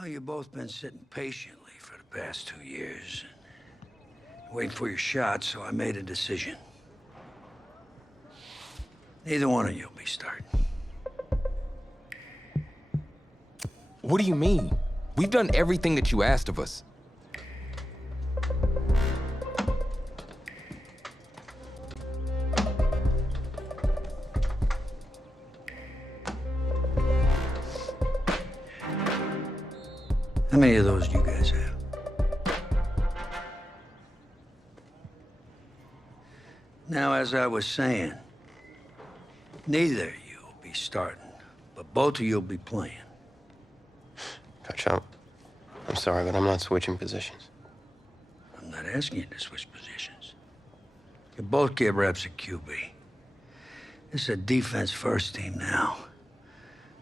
Now, you've both been sitting patiently for the past 2 years, waiting for your shot, so I made a decision. Neither one of you will be starting. What do you mean? We've done everything that you asked of us. How many of those do you guys have? Now, as I was saying, neither of you will be starting, but both of you will be playing. Coach, I'm sorry, but I'm not switching positions. I'm not asking you to switch positions. You both get reps at QB. This is a defense-first team now.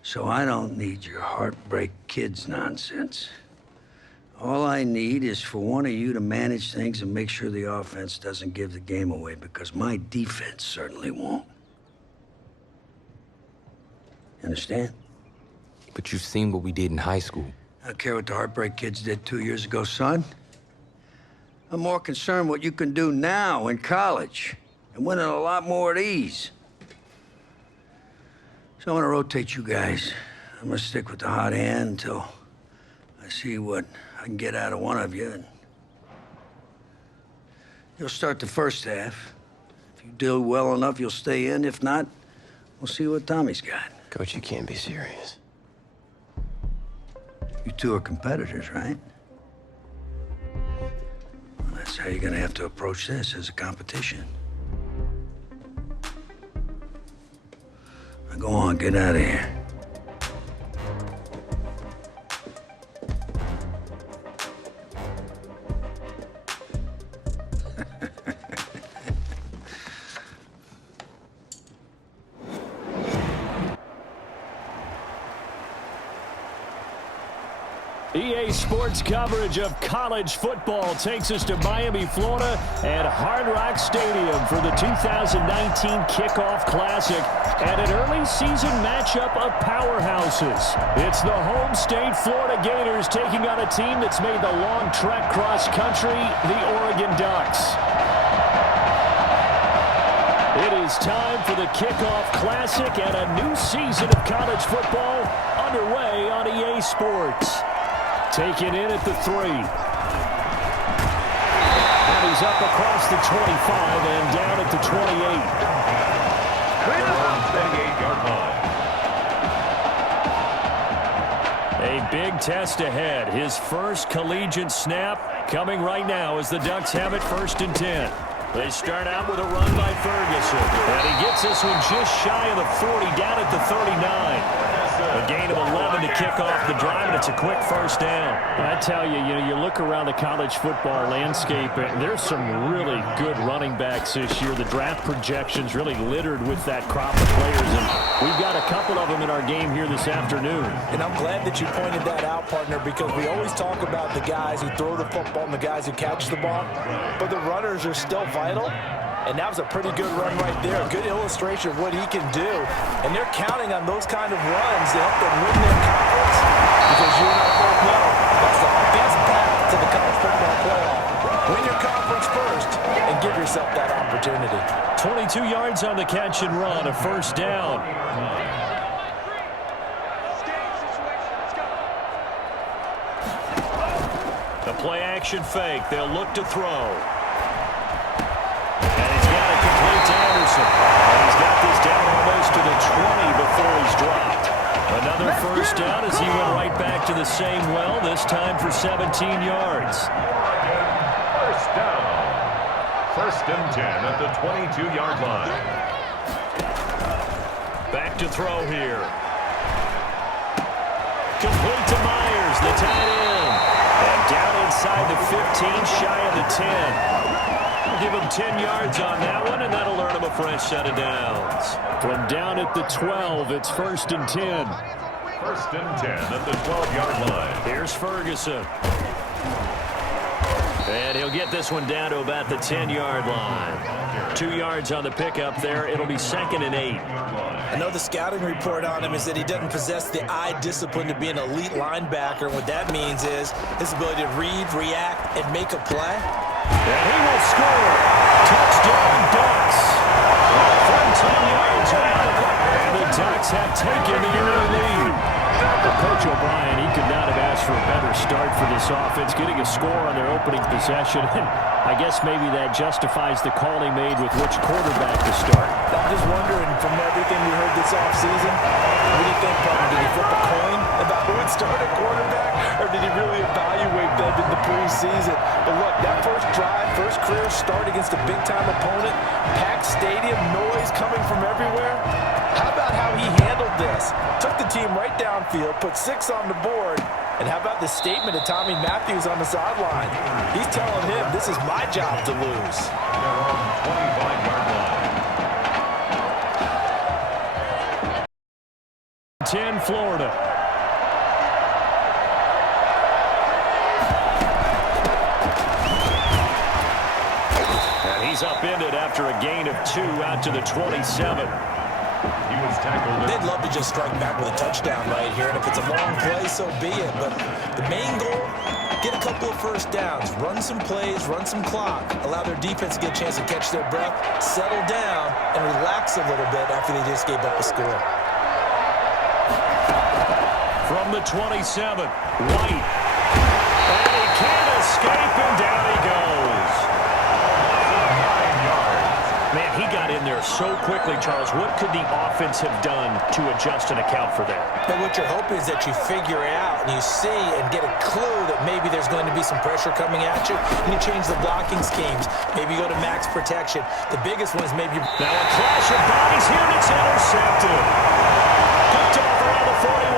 So I don't need your heartbreak kids nonsense. All I need is for one of you to manage things and make sure the offense doesn't give the game away, because my defense certainly won't. Understand? But you've seen what we did in high school. I don't care what the heartbreak kids did 2 years ago, son. I'm more concerned what you can do now in college and winning a lot more at ease. So I'm gonna rotate you guys. I'm gonna stick with the hot hand until I see what I can get out of one of you. And you'll start the first half. If you do well enough, you'll stay in. If not, we'll see what Tommy's got. Coach, you can't be serious. You two are competitors, right? Well, that's how you're gonna have to approach this, as a competition. Now go on, get out of here. EA Sports coverage of college football takes us to Miami, Florida, and Hard Rock Stadium for the 2019 Kickoff Classic and an early season matchup of powerhouses. It's the home state Florida Gators taking on a team that's made the long trek cross country, the Oregon Ducks. It is time for the Kickoff Classic and a new season of college football underway on EA Sports. Taken in at the 3. And he's up across the 25 and down at the 28. A big test ahead. His first collegiate snap coming right now as the Ducks have it 1st and 10. They start out with a run by Ferguson. And he gets this one just shy of the 40, down at the 39. A gain of 11 to kick off the drive, and it's a quick first down. I tell you, you look around the college football landscape, and there's some really good running backs this year. The draft projections really littered with that crop of players, and we've got a couple of them in our game here this afternoon. And I'm glad that you pointed that out, partner, because we always talk about the guys who throw the football and the guys who catch the ball, but the runners are still vital. And that was a pretty good run right there. A good illustration of what he can do. And they're counting on those kind of runs to help them win their conference. Because you and I both know that's the best path to the college football playoff. Win your conference first and give yourself that opportunity. 22 yards on the catch and run, a first down. The play action fake. They'll look to throw. Anderson. And he's got this down almost to the 20 before he's dropped. Another first down as he went right back to the same well, this time for 17 yards. First down. 1st and 10 at the 22-yard line. Back to throw here. Complete to Myers, the tight end. And down inside the 15, shy of the 10. Give him 10 yards on that one, and that'll earn him a fresh set of downs. From down at the 12, it's 1st and 10. 1st and 10 at the 12-yard line. Here's Ferguson. And he'll get this one down to about the 10-yard line. 2 yards on the pickup there. It'll be 2nd and 8. I know the scouting report on him is that he doesn't possess the eye discipline to be an elite linebacker. And what that means is his ability to read, react, and make a play. And he will score. Touchdown, Ducks. From 10 yards out. And the Ducks have taken the early lead. Well, Coach O'Brien, he could not have asked for a better start for this offense, getting a score on their opening possession. And I guess maybe that justifies the call he made with which quarterback to start. I'm just wondering, from everything we heard this offseason, what do you think, Button? Did he flip a coin about who would start at quarterback, or did he really evaluate them in the preseason? But look, that first drive, first career start against a big-time opponent, packed stadium, noise coming from everywhere. How about how he handled this? Took the team right downfield, put 6 on the board, and how about the statement of Tommy Matthews on the sideline? He's telling him, this is my job to lose. 25-yard line. 10 Florida. And he's upended after a gain of 2 out to the 27. He was tackled. They'd love to just strike back with a touchdown right here, and if it's a long play, so be it. But the main goal, get a couple of first downs, run some plays, run some clock, allow their defense to get a chance to catch their breath, settle down, and relax a little bit after they just gave up a score. From the 27, White. And he can't escape, and down he goes. 9 yards. Man, he got in there so quickly, Charles. What could the offense have done to adjust and account for that? But what you're hoping is that you figure out and you see and get a clue that maybe there's going to be some pressure coming at you, and you change the blocking schemes. Maybe you go to max protection. The biggest one is maybe... Now a clash of bodies here, and it's intercepted. Picked off around the 41.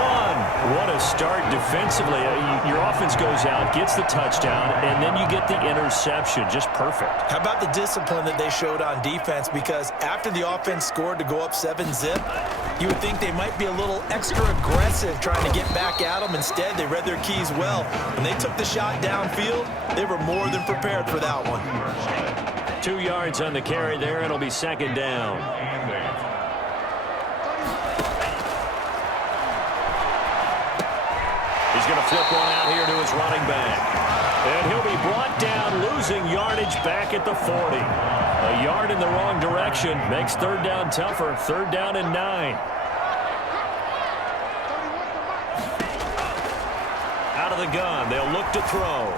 What a start defensively. Your offense goes out, gets the touchdown, and then you get the interception. Just perfect. How about the discipline that they showed on defense? Because after the offense scored to go up 7-zip, you would think they might be a little extra aggressive trying to get back at them. Instead, they read their keys well. When they took the shot downfield, they were more than prepared for that one. 2 yards on the carry there. It'll be 2nd down. He's going to flip one out here to his running back. And he'll be brought down, losing yardage back at the 40. A yard in the wrong direction makes 3rd down tougher. 3rd down and 9. Out of the gun, they'll look to throw.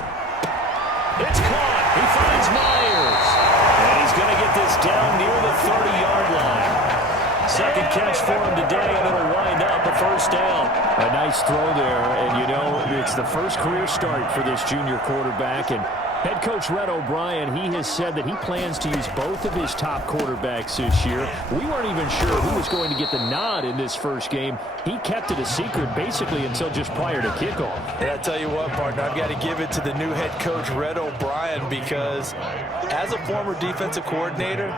It's caught. He finds Myers. And he's going to get this down near the 30-yard line. Second catch for him today, and it'll wind up a 1st down. A nice throw there, and you know, it's the first career start for this junior quarterback, and head coach Red O'Brien, he has said that he plans to use both of his top quarterbacks this year. We weren't even sure who was going to get the nod in this first game. He kept it a secret basically until just prior to kickoff. And I tell you what, partner, I've got to give it to the new head coach, Red O'Brien, because as a former defensive coordinator,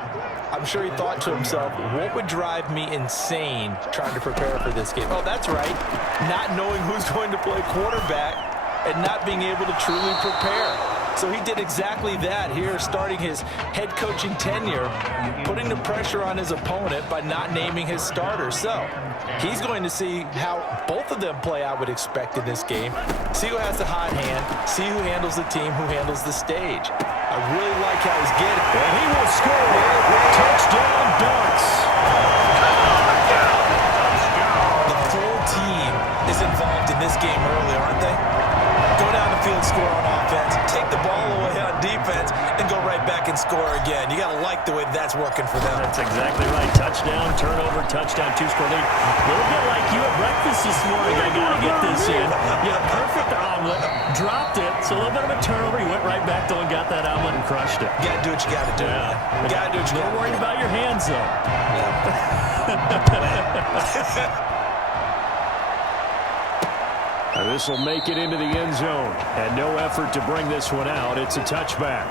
I'm sure he thought to himself, what would drive me insane trying to prepare for this game? Oh, that's right, not knowing who's going to play quarterback and not being able to truly prepare. So he did exactly that here, starting his head coaching tenure, putting the pressure on his opponent by not naming his starter. So he's going to see how both of them play, I would expect, in this game. See who has the hot hand, see who handles the team, who handles the stage. I really like how he's getting. And he will score. Touchdown, Ducks. The full team is involved in this game early, aren't they? Go down the field, score on offense, take the ball away on defense, and go right back and score again. You got to like the way that's working for them. That's exactly right. Touchdown, turnover, touchdown, 2-score lead. A little bit like you at breakfast this morning. I got to get this in. Yeah, perfect omelet. Dropped it. It's a little bit of a turnover. He went right back to and got that omelet and crushed it. You got to do what you got to do. Yeah. You got to do what you got to do. Don't worry about your hands, though. This will make it into the end zone. And no effort to bring this one out. It's a touchback.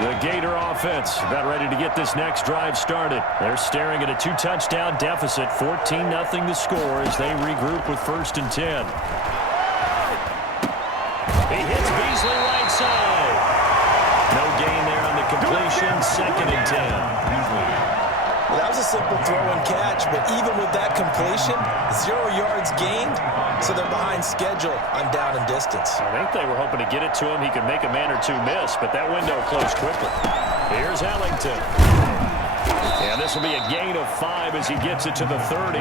The Gator offense about ready to get this next drive started. They're staring at a 2-touchdown deficit. 14-0 the score as they regroup with 1st and 10. He hits Beasley right side. completion, 2nd and 10. Well, that was a simple throw and catch, but even with that completion, 0 yards gained, so they're behind schedule on down and distance. I think they were hoping to get it to him. He could make a man or two miss, but that window closed quickly. Here's Ellington. And this will be a gain of 5 as he gets it to the 30.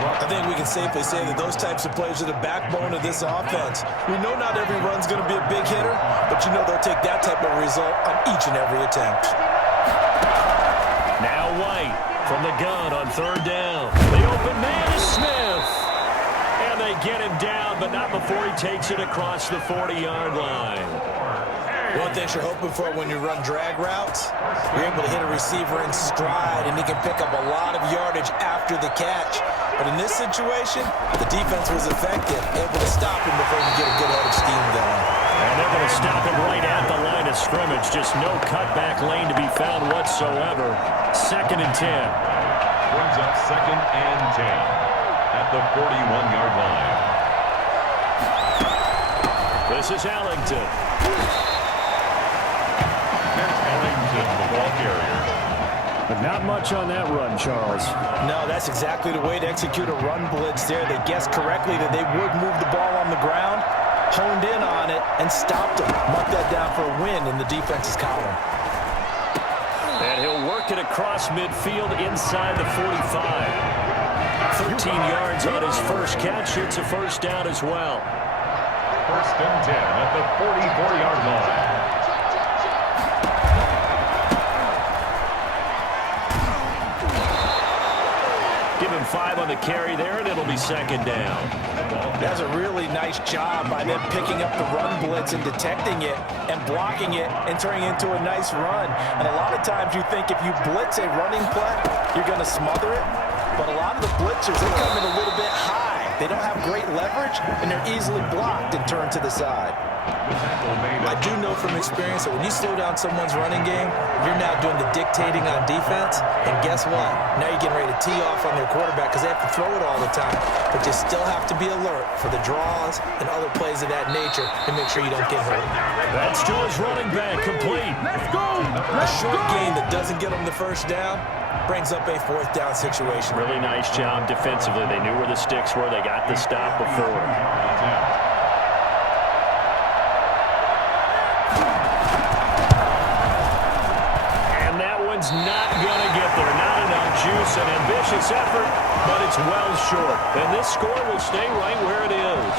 I think we can safely say that those types of plays are the backbone of this offense. We know not every run's going to be a big hitter, but you know they'll take that type of result on each and every attempt. Now White from the gun on 3rd down. The open man is Smith. And they get him down, but not before he takes it across the 40-yard line. One thing you're hoping for when you run drag routes, you're able to hit a receiver in stride, and he can pick up a lot of yardage after the catch. But in this situation, the defense was effective, able to stop him before he could get a good head of steam going. And they're going to stop him right at the line of scrimmage. Just no cutback lane to be found whatsoever. 2nd and 10. Brings up 2nd and 10 at the 41-yard line. This is Ellington. Ellington, the ball carrier. But not much on that run, Charles. No, that's exactly the way to execute a run blitz there. They guessed correctly that they would move the ball on the ground, honed in on it, and stopped him. Mark that down for a win in the defense's column. And he'll work it across midfield inside the 45. 13 yards on his first catch. It's a first down as well. 1st and 10 at the 44-yard line. Give him 5 on the carry there, and it'll be 2nd down. That's a really nice job by them picking up the run blitz and detecting it and blocking it and turning it into a nice run. And a lot of times you think if you blitz a running play, you're going to smother it. But a lot of the blitzers, they come in a little bit high. They don't have great leverage, and they're easily blocked and turned to the side. I do know from experience that when you slow down someone's running game, you're now doing the dictating on defense, and guess what? Now you're getting ready to tee off on their quarterback because they have to throw it all the time, but you still have to be alert for the draws and other plays of that nature to make sure you don't get hurt. That's to his running back, complete. Let's go! A short gain that doesn't get them the first down brings up a 4th down situation. Really nice job defensively. They knew where the sticks were. They got the stop before. Not going to get there. Not enough juice. An ambitious effort, but it's well short. And this score will stay right where it is.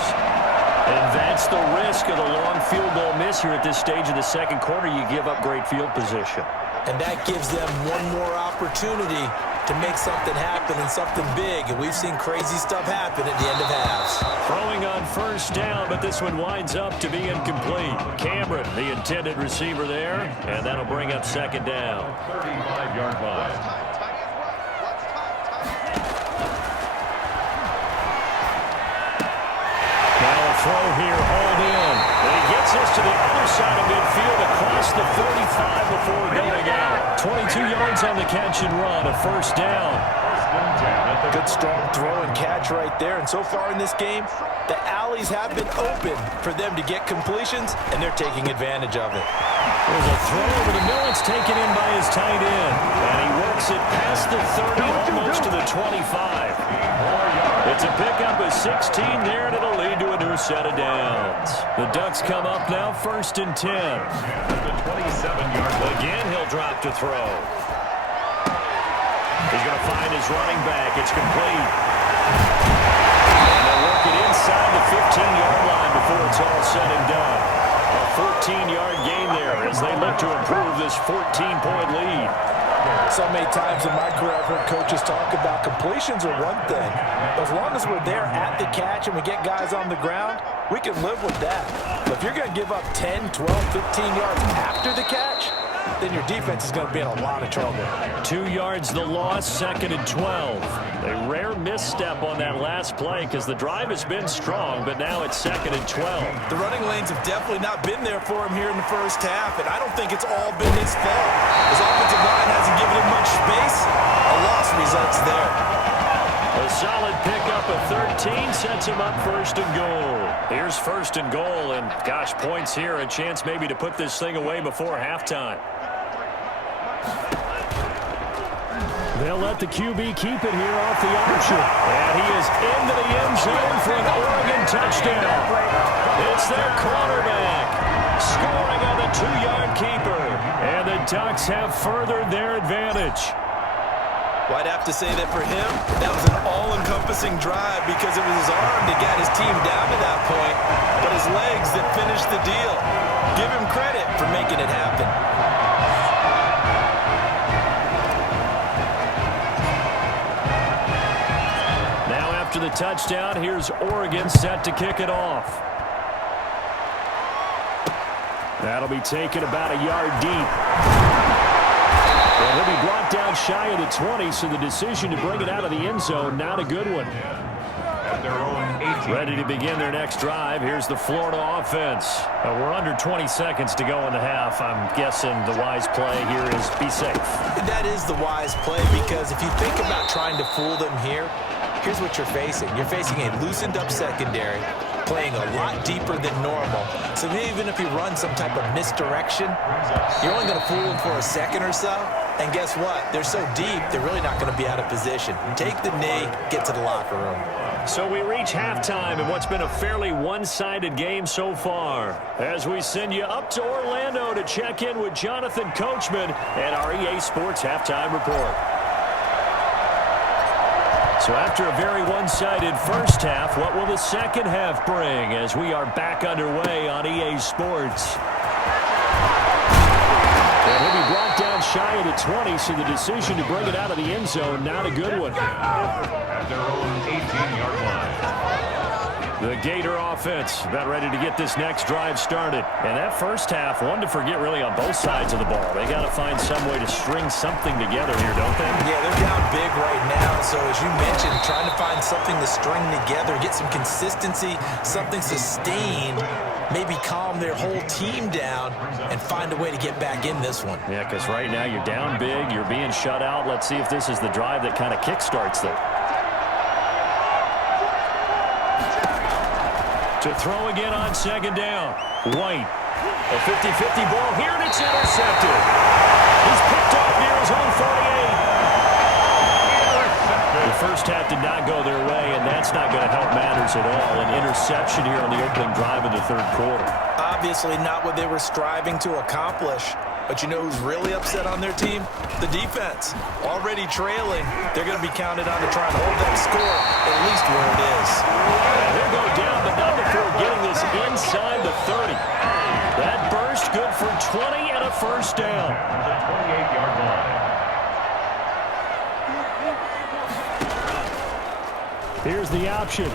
And that's the risk of the long field goal miss here at this stage of the 2nd quarter. You give up great field position. And that gives them one more opportunity to make something happen and something big. And we've seen crazy stuff happen at the end of halves. Throwing on 1st down, but this one winds up to be incomplete. Cameron, the intended receiver there, and that'll bring up 2nd down. 35-yard line. Now a throw here, hauled in. And he gets us to the other side of midfield across the 45 before going out. 22 yards on the catch and run, a 1st down. Good strong throw and catch right there. And so far in this game, the alleys have been open for them to get completions, and they're taking advantage of it. There's a throw over the middle. It's taken in by his tight end. And he works it past the 30, almost to the 25. It's a pickup of 16 there, and it'll lead to a new set of downs. The Ducks come up now 1st and 10. The 27-yard line. Again, he'll drop to throw. He's going to find his running back. It's complete. And they'll work it inside the 15-yard line before it's all said and done. A 14-yard gain there as they look to improve this 14-point lead. So many times in my career I've heard coaches talk about completions are one thing, but as long as we're there at the catch and we get guys on the ground, we can live with that. But if you're going to give up 10, 12, 15 yards after the catch, then your defense is going to be in a lot of trouble. 2 yards the loss, 2nd and 12. A rare misstep on that last play because the drive has been strong, but now it's 2nd and 12. The running lanes have definitely not been there for him here in the first half, and I don't think it's all been his fault. His offensive line hasn't given him much space. A loss results there. The solid pickup of 13 sets him up first and goal. Here's first and goal, and gosh, points here, a chance maybe to put this thing away before halftime. They'll let the QB keep it here off the option. And he is into the end zone for an Oregon touchdown. It's their quarterback scoring on the 2-yard keeper. And the Ducks have furthered their advantage. Well, I'd have to say that for him, that was an all-encompassing drive because it was his arm that got his team down to that point, but his legs that finished the deal. Give him credit for making it happen. After the touchdown, here's Oregon set to kick it off. That'll be taken about a yard deep. And he'll be brought down shy of the 20, so the decision to bring it out of the end zone, not a good one. At their own 18. Ready to begin their next drive. Here's the Florida offense. We're under 20 seconds to go in the half. I'm guessing the wise play here is be safe. That is the wise play because if you think about trying to fool them here, here's what you're facing. You're facing a loosened up secondary, playing a lot deeper than normal. So even if you run some type of misdirection, you're only going to fool them for a second or so. And guess what? They're so deep, they're really not going to be out of position. Take the knee, get to the locker room. So we reach halftime in what's been a fairly one-sided game so far. As we send you up to Orlando to check in with Jonathan Coachman and our EA Sports Halftime Report. So after a very one-sided first half, what will the second half bring as we are back underway on EA Sports? And he'll be brought down shy of the 20, so the decision to bring it out of the end zone, not a good one. At their own 18-yard line. The Gator offense about ready to get this next drive started. And that first half, one to forget really on both sides of the ball. They got to find some way to string something together here, don't they? Yeah, they're down big right now. So as you mentioned, trying to find something to string together, get some consistency, something sustained, maybe calm their whole team down and find a way to get back in this one. Yeah, because right now you're down big, you're being shut out. Let's see if this is the drive that kind of kickstarts them. To throw again on second down. White. A 50-50 ball here, and it's intercepted. He's picked off near his own 48. The first half did not go their way, and that's not going to help matters at all. An interception here on the opening drive of the third quarter. Obviously not what they were striving to accomplish. But you know who's really upset on their team? The defense. Already trailing, they're going to be counted on to try and hold that score at least where it is. They'll go down, but not before getting this inside the 30. That burst good for 20 and a first down. The 28-yard line. Here's the option.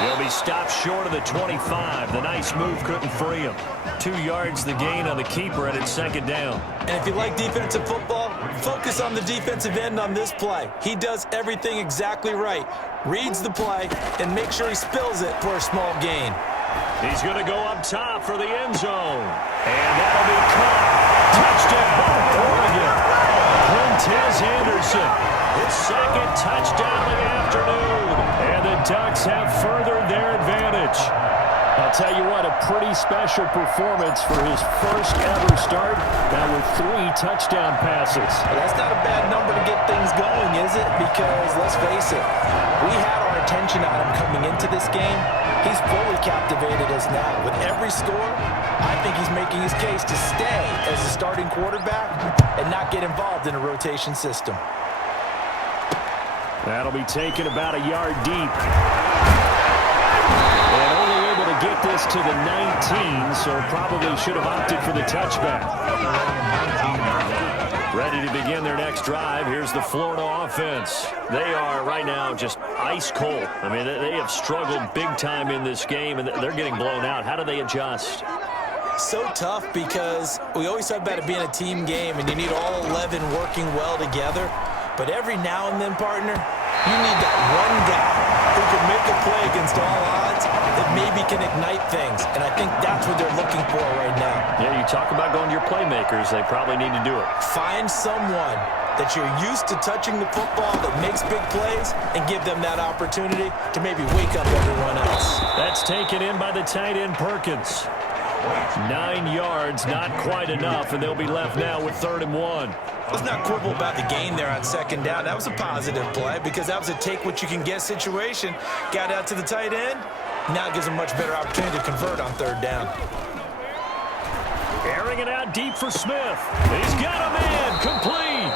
He'll be stopped short of the 25. The nice move couldn't free him. 2 yards the gain on the keeper, and it's second down. And if you like defensive football, focus on the defensive end on this play. He does everything exactly right. Reads the play and makes sure he spills it for a small gain. He's going to go up top for the end zone. And that'll be caught. Touchdown, Oregon. Quintez Anderson, his second touchdown of the afternoon. And the Ducks have furthered their advantage. I'll tell you what, a pretty special performance for his first ever start. Now with 3 touchdown passes. Well, that's not a bad number to get things going, is it? Because, let's face it, we had our attention on him coming into this game. He's fully captivated us now. With every score, I think he's making his case to stay as a starting quarterback and not get involved in a rotation system. That'll be taken about a yard deep. And only able to get this to the 19, so probably should have opted for the touchback. Ready to begin their next drive. Here's the Florida offense. They are right now just ice cold. I mean, they have struggled big time in this game, and they're getting blown out. How do they adjust? So tough because we always talk about it being a team game, and you need all 11 working well together. But every now and then, partner, you need that one guy who who can make a play against all odds that maybe can ignite things. And I think that's what they're looking for right now. Yeah, you talk about going to your playmakers. They probably need to do it. Find someone that you're used to touching the football that makes big plays and give them that opportunity to maybe wake up everyone else. That's taken in by the tight end Perkins. 9 yards, not quite enough, and they'll be left now with 3rd and 1. Let's not quibble about the gain there on 2nd down. That was a positive play because that was a take-what-you-can-get situation. Got out to the tight end. Now it gives them much better opportunity to convert on 3rd down. Airing it out deep for Smith. He's got a man, complete.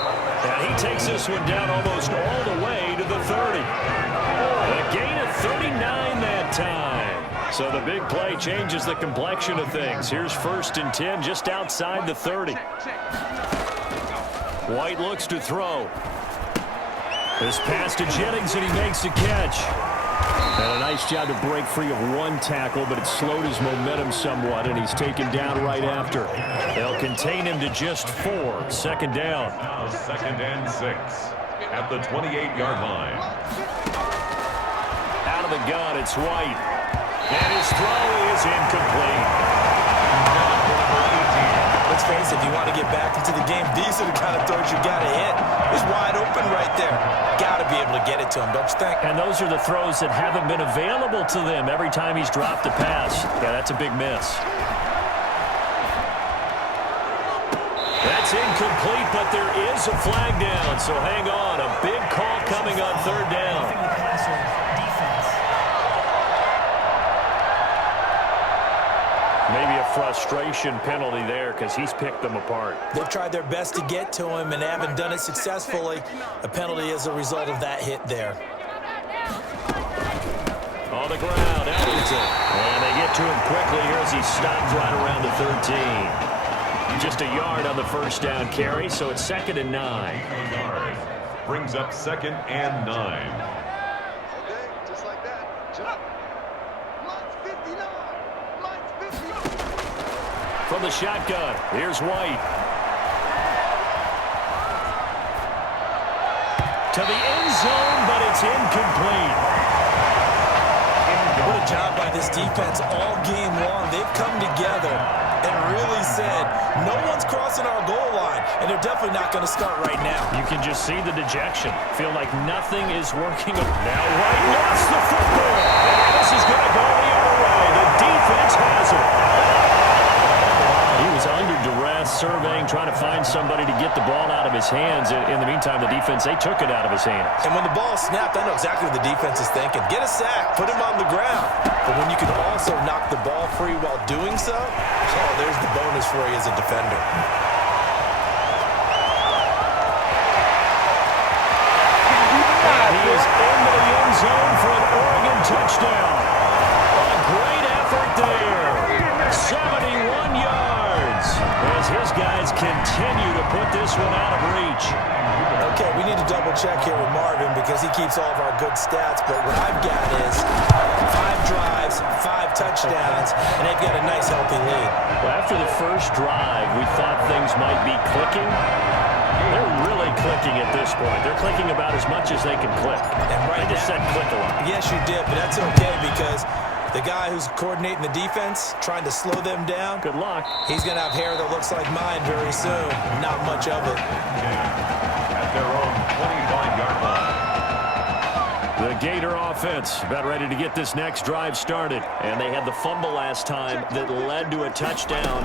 And he takes this one down almost all the way to the 30. A gain of 39 that time. So the big play changes the complexion of things. Here's 1st and 10 just outside the 30. White looks to throw. This pass to Jennings, and he makes the catch. And a nice job to break free of 1 tackle, but it slowed his momentum somewhat, and he's taken down right after. They'll contain him to just 4. 2nd down. 2nd and 6 at the 28-yard line. Out of the gun, it's White. And his throw is incomplete. Let's face it, if you want to get back into the game, these are the kind of throws you got to hit. He's wide open right there. Got to be able to get it to him, don't you think? And those are the throws that haven't been available to them every time he's dropped a pass. Yeah, that's a big miss. That's incomplete, but there is a flag down, so hang on. A big call coming on 3rd down. Maybe a frustration penalty there because he's picked them apart. They've tried their best to get to him and haven't done it successfully. A penalty as a result of that hit there. On the ground, Ellington. And they get to him quickly here as he stopped right around the 13. Just a yard on the 1st down carry, so it's 2nd and 9. Brings up 2nd and 9. From the shotgun, here's White. To the end zone, but it's incomplete. What a job by this defense all game long. They've come together and really said, no one's crossing our goal line, and they're definitely not going to start right now. You can just see the dejection. Feel like nothing is working. Now White lost the football. And this is going to go the other way. The defense has it. He was under duress, surveying, trying to find somebody to get the ball out of his hands. In the meantime, the defense, they took it out of his hands. And when the ball snapped, I know exactly what the defense is thinking. Get a sack, put him on the ground. But when you can also knock the ball free while doing so, oh, there's the bonus for you as a defender. And he is into the end zone for an Oregon touchdown. A great effort there. 71 yards as his guys continue to put this one out of reach. Okay, we need to double check here with Marvin because he keeps all of our good stats, but what I've got is 5 drives, 5 touchdowns, and they've got a nice healthy lead. Well, after the first drive, we thought things might be clicking. They're really clicking at this point. They're clicking about as much as they can click. And right I just said click a lot. Yes, you did, but that's okay because the guy who's coordinating the defense, trying to slow them down, Good luck. he's going to have hair that looks like mine very soon. Not much of it. At their own 25-yard line. The Gator offense about ready to get this next drive started. And they had the fumble last time that led to a touchdown.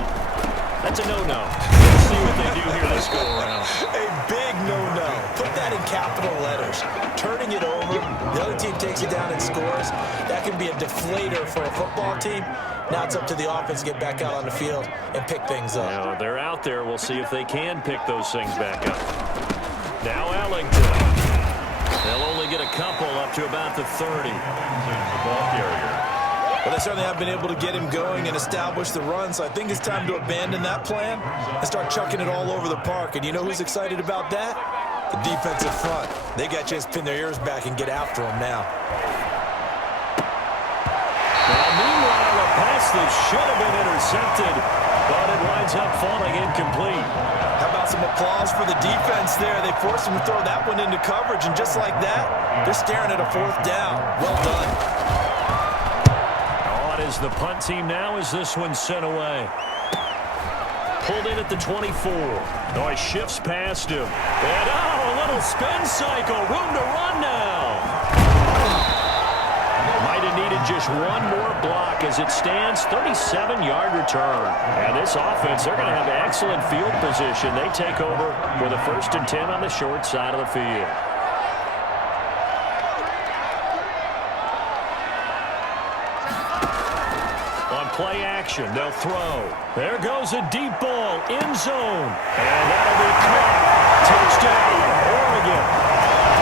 That's a no-no. Let's see what they do here this go-around. A big no-no. Put that in capital letters. Turning it over, the other team takes it down and scores. That can be a deflator for a football team. Now it's up to the offense to get back out on the field and pick things up. Now they're out there. We'll see if they can pick those things back up. Now Ellington. They'll only get a couple up to about the 30. The ball carrier. Well, they certainly have been able to get him going and establish the run, so I think it's time to abandon that plan and start chucking it all over the park. And you know who's excited about that? The defensive front. They got a chance to pin their ears back and get after him now. Now, meanwhile, a pass that should have been intercepted, but it winds up falling incomplete. How about got some applause for the defense there. They forced him to throw that one into coverage, and just like that, they're staring at a 4th down. Well done. On is the punt team now as this one's sent away. Pulled in at the 24. Oh, he shifts past him. And a little spin cycle. Room to run now. Might have needed just one more block as it stands. 37-yard return. And this offense, they're going to have excellent field position. They take over with a 1st and 10 on the short side of the field. Play action. They'll throw. There goes a deep ball. End zone. And that'll be caught. Touchdown, Oregon.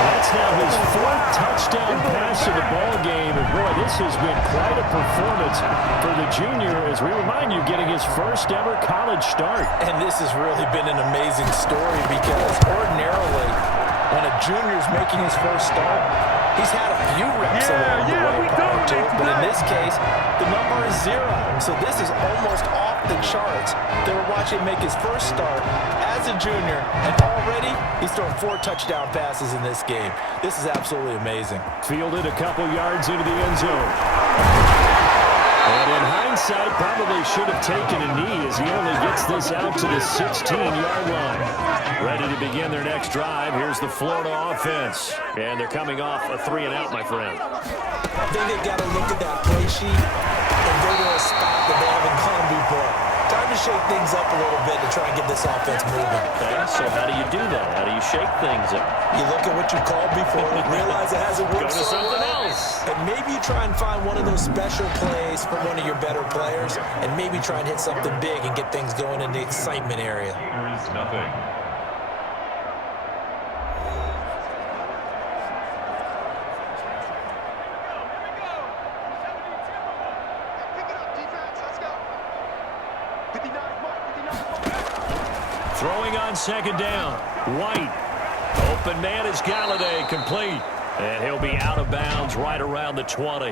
That's now his 4th touchdown pass of the ball game. And boy, this has been quite a performance for the junior, as we remind you, getting his 1st ever college start. And this has really been an amazing story because ordinarily, when a junior's making his 1st start, he's had a few reps along the way prior to it, but in this case, the number is 0. So this is almost off the charts. They were watching him make his 1st start as a junior, and already he's thrown 4 touchdown passes in this game. This is absolutely amazing. Fielded a couple yards into the end zone. And in hindsight, probably should have taken a knee as he only gets this out to the 16-yard line. Ready to begin their next drive. Here's the Florida offense. And they're coming off a 3-and-out, my friend. I think they've got to look at that play sheet and go to a spot that they haven't gone before. Time to shake things up a little bit to try and get this offense moving. Okay, so how do you do that? How do you shake things up? You look at what you called before, realize it hasn't worked Go to something else. And maybe you try and find one of those special plays from one of your better players, and maybe try and hit something big and get things going in the excitement area. Here is nothing. Throwing on 2nd down. White. Open man is Galladay, complete. And he'll be out of bounds right around the 20.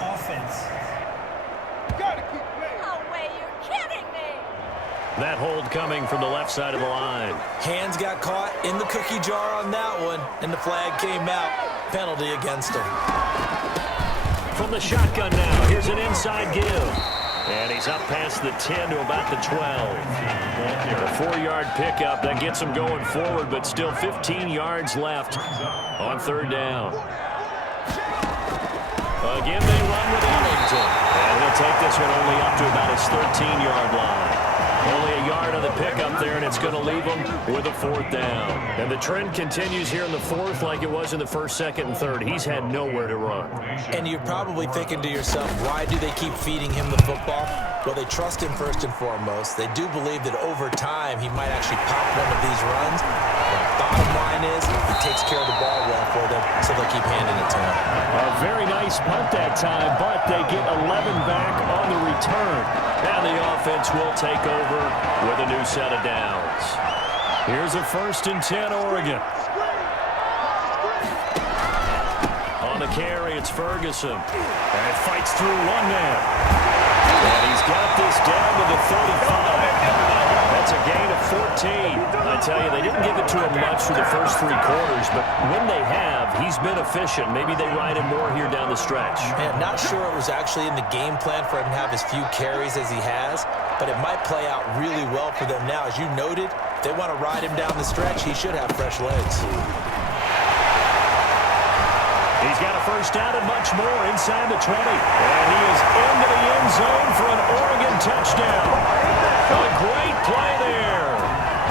Offense. No way, you're kidding me. That hold coming from the left side of the line. Hands got caught in the cookie jar on that one, and the flag came out. Penalty against him. From the shotgun now, here's an inside give. And he's up past the 10 to about the 12. A 4-yard pickup that gets him going forward, but still 15 yards left on 3rd down. Again, they run with Ellington. And he'll take this one only up to about his 13-yard line. Only a yard on the pickup there, and it's going to leave him with a 4th down. And the trend continues here in the 4th like it was in the 1st, 2nd, and 3rd. He's had nowhere to run. And you're probably thinking to yourself, why do they keep feeding him the football? Well, they trust him first and foremost. They do believe that over time he might actually pop one of these runs. But bottom line is he takes care of the ball well for them, so they'll keep handing it to him. A very nice punt that time, but they get 11 back on the return. And the offense will take over with a new set of downs. Here's a 1st and 10, Oregon. On the carry, it's Ferguson. And it fights through one man. And he's got this down to the 35. That's a gain of 14. I tell you, they didn't give it to him much through the first 3 quarters, but when they have, he's been efficient. Maybe they ride him more here down the stretch. I'm not sure it was actually in the game plan for him to have as few carries as he has, but it might play out really well for them now. As you noted, if they want to ride him down the stretch, he should have fresh legs. He's got a 1st down and much more inside the 20. And he is into the end zone for an Oregon touchdown. A great play there.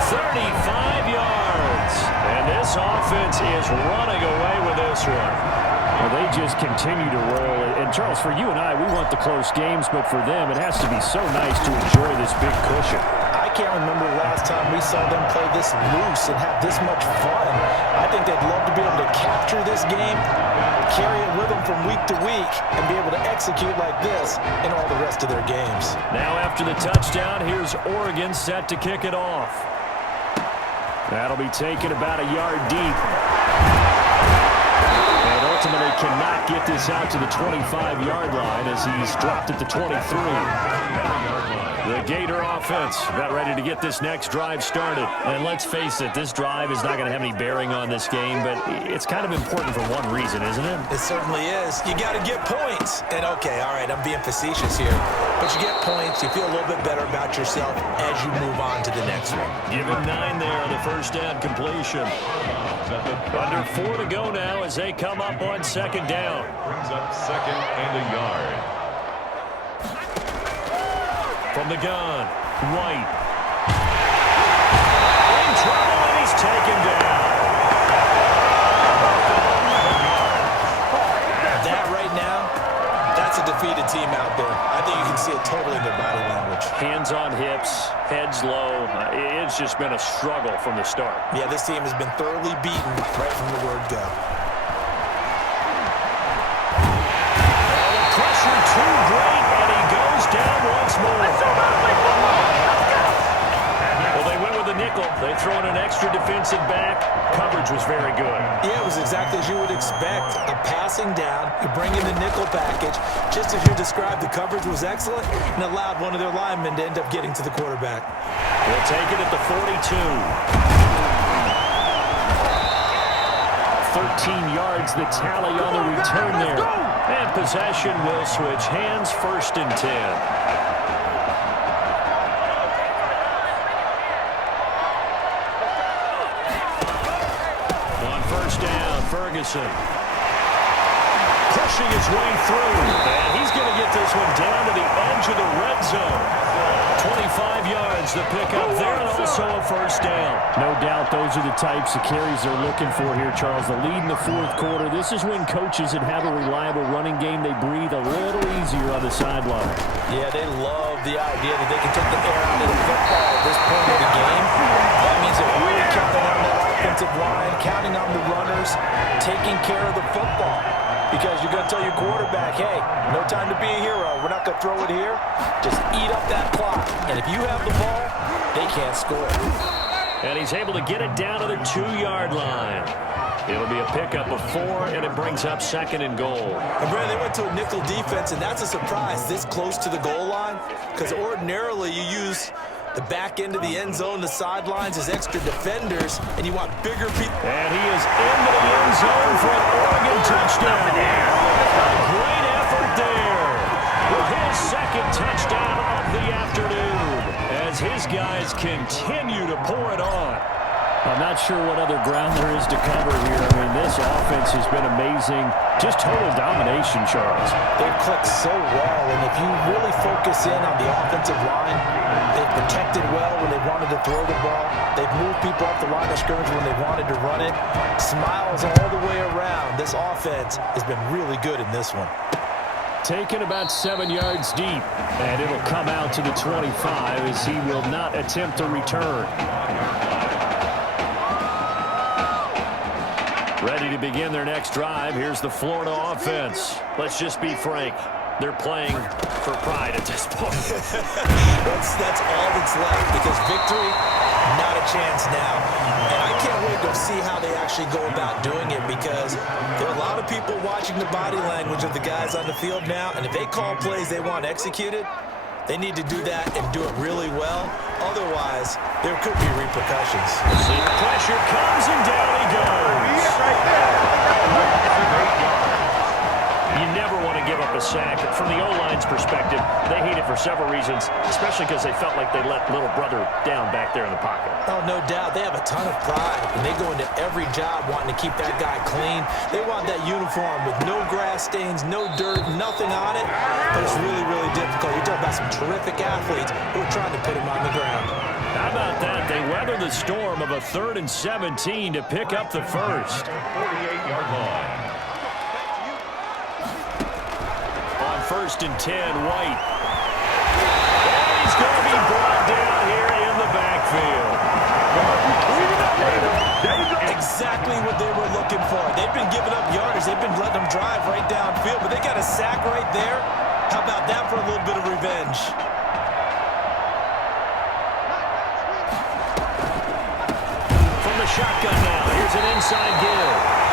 35 yards. And this offense is running away with this one. Well, they just continue to roll. And, Charles, for you and I, we want the close games, but for them, it has to be so nice to enjoy this big cushion. I can't remember the last time we saw them play this loose and have this much fun. I think they'd love to be able to capture this game, carry it with them from week to week, and be able to execute like this in all the rest of their games. Now after the touchdown, here's Oregon set to kick it off. That'll be taken about a yard deep. And ultimately cannot get this out to the 25-yard line as he's dropped at the 23. The Gator offense about ready to get this next drive started. And let's face it, this drive is not going to have any bearing on this game, but it's kind of important for one reason, isn't it? It certainly is. You got to get points. And, okay, all right, I'm being facetious here. But you get points, you feel a little bit better about yourself as you move on to the next one. Give him 9 there on the first down completion. Under 4 to go now as they come up on second down. Brings up 2nd and a yard. From the gun, White. In trouble, and he's taken down. That right now, that's a defeated team out there. I think you can see it totally in their body language. Hands on hips, heads low. It's just been a struggle from the start. Yeah, this team has been thoroughly beaten right from the word go. Pressure too great, and he goes down once more. Well, they went with a nickel. They throw in an extra defensive back. Coverage was very good. Yeah, it was exactly as you would expect. A passing down, you bring in the nickel package. Just as you described, the coverage was excellent and allowed one of their linemen to end up getting to the quarterback. We'll take it at the 42. 13 yards the tally on the return there. And possession will switch hands, 1st and 10. Ferguson pushing his way through, and he's going to get this one down to the edge of the red zone. 25 yards to pick up there, and also a first down. No doubt those are the types of carries they're looking for here, Charles. The lead in the 4th quarter. This is when coaches that have a reliable running game, they breathe a little easier on the sideline. Yeah, they love the idea that they can take the air out of the football at this point of the game. That means they're really counting on that offensive line, counting on the runners, taking care of the football. Because you're going to tell your quarterback, hey, no time to be a hero. We're not going to throw it here. Just eat up that clock. And if you have the ball, they can't score. And he's able to get it down to the 2-yard line. It'll be a pickup of 4, and it brings up 2nd and goal. And Brandon, they went to a nickel defense, and that's a surprise this close to the goal line. Because ordinarily you use the back end of the end zone, the sidelines as extra defenders, and you want bigger people. And he is into the end zone for an Oregon touchdown. A great effort there with his 2nd touchdown of the afternoon as his guys continue to pour it on. I'm not sure what other ground there is to cover here. I mean, this offense has been amazing. Just total domination, Charles. They've clicked so well, and if you really focus in on the offensive line, they've protected well when they wanted to throw the ball. They've moved people off the line of scrimmage when they wanted to run it. Smiles all the way around. This offense has been really good in this one. Taken about 7 yards deep, and it'll come out to the 25 as he will not attempt a return. Ready to begin their next drive. Here's the Florida offense. Let's just be frank. They're playing for pride at this point. That's all that's left, because victory, not a chance now. And I can't wait to see how they actually go about doing it, because there are a lot of people watching the body language of the guys on the field now, and if they call plays they want executed, they need to do that and do it really well. Otherwise, there could be repercussions. See, the pressure comes, and down he goes. You never want to give up a sack. From the O-line's perspective, they hate it for several reasons, especially because they felt like they let little brother down back there in the pocket. Oh, no doubt. They have a ton of pride, and they go into every job wanting to keep that guy clean. They want that uniform with no grass stains, no dirt, nothing on it. But it's really, really difficult. You're talking about some terrific athletes who are trying to put him on the ground. How about that? They weather the storm of a 3rd and 17 to pick up the first. 48-yard line. On 1st and 10, White. And he's going to be brought down here in the backfield. Exactly what they were looking for. They've been giving up yardage. They've been letting them drive right downfield, but they got a sack right there. How about that for a little bit of revenge? From the shotgun now, here's an inside give.